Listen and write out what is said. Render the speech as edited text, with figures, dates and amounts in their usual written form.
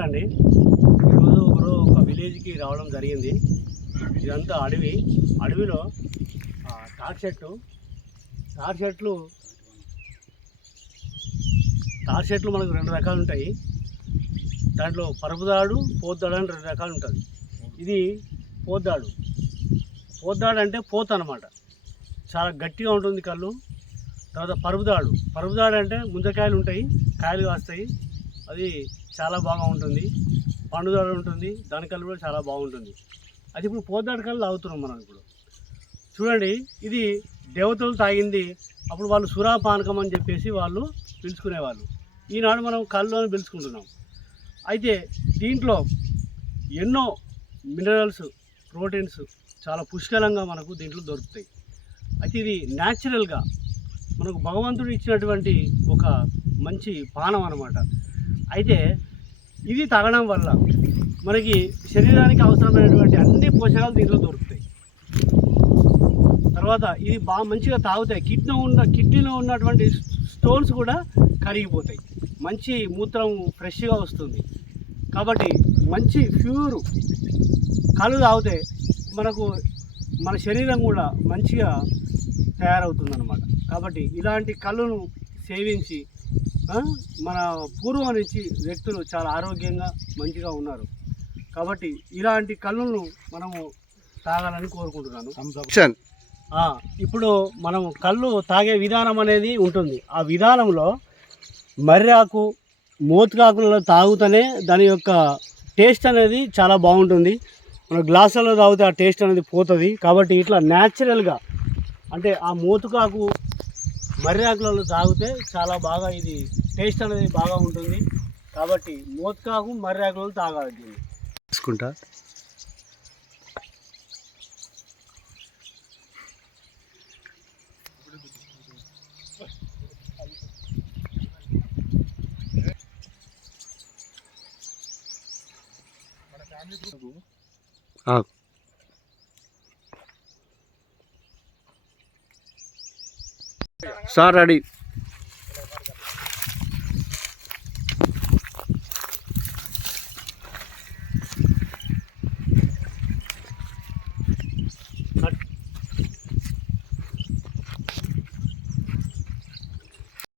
నమస్తే అండి. ఈరోజు ఒక విలేజ్కి రావడం జరిగింది. ఇదంతా అడవిలో తాటి చెట్లు మనకు 2 రకాలు ఉంటాయి. దాంట్లో పరుపుదాడు, పోద్దాడు అని 2 రకాలు ఉంటుంది. ఇది పోద్దాడు అంటే పోత అన్నమాట, చాలా గట్టిగా ఉంటుంది కళ్ళు. తర్వాత పరుపుదాడు అంటే ముంజకాయలు ఉంటాయి, కాయలు కాస్తాయి, అది చాలా బాగా ఉంటుంది. పండుదాడు ఉంటుంది, దాని కళ్ళు కూడా చాలా బాగుంటుంది. అది ఇప్పుడు పోద్దాడు కళ్ళు తాగుతున్నాం మనం. ఇప్పుడు చూడండి, ఇది దేవతలు తాగింది. అప్పుడు వాళ్ళు సురాపానకం అని చెప్పేసి వాళ్ళు పిలుచుకునేవాళ్ళు. ఈనాడు మనం కళ్ళు అని పిలుచుకుంటున్నాం. అయితే దీంట్లో ఎన్నో మినరల్స్, ప్రోటీన్స్ చాలా పుష్కలంగా మనకు దీంట్లో దొరుకుతాయి. అయితే ఇది న్యాచురల్గా మనకు భగవంతుడు ఇచ్చినటువంటి ఒక మంచి పానం అన్నమాట. అయితే ఇది తాగడం వల్ల మనకి శరీరానికి అవసరమైనటువంటి అన్ని పోషకాలు దీంట్లో దొరుకుతాయి. తర్వాత ఇది బాగా మంచిగా తాగుతాయి. కిడ్నీలో ఉన్నటువంటి స్టోన్స్ కూడా కరిగిపోతాయి. మంచి మూత్రం ఫ్రెష్గా వస్తుంది. కాబట్టి మంచి ప్యూర్ కళ్ళు తాగితే మనకు మన శరీరం కూడా మంచిగా తయారవుతుందన్నమాట. కాబట్టి ఇలాంటి కళ్ళును సేవించి మన పూర్వం నుంచి వ్యక్తులు చాలా ఆరోగ్యంగా మంచిగా ఉన్నారు. కాబట్టి ఇలాంటి కళ్ళును మనము తాగాలని కోరుకుంటున్నాను. ఇప్పుడు మనం కళ్ళు తాగే విధానం అనేది ఉంటుంది. ఆ విధానంలో మర్రాకు, మోతుకాకులలో తాగుతూనే దాని యొక్క టేస్ట్ అనేది చాలా బాగుంటుంది. మన గ్లాసులలో తాగితే ఆ టేస్ట్ అనేది పోతుంది. కాబట్టి ఇట్లా న్యాచురల్గా అంటే ఆ మోతుకాకు, మర్రాకులలో తాగితే చాలా బాగా ఇది టేస్ట్ అనేది బాగా ఉంటుంది. కాబట్టి మోతుకాకు, మర్రాకులలో తాగాలి. దీన్ని తీసుకుంటా. Sir ready.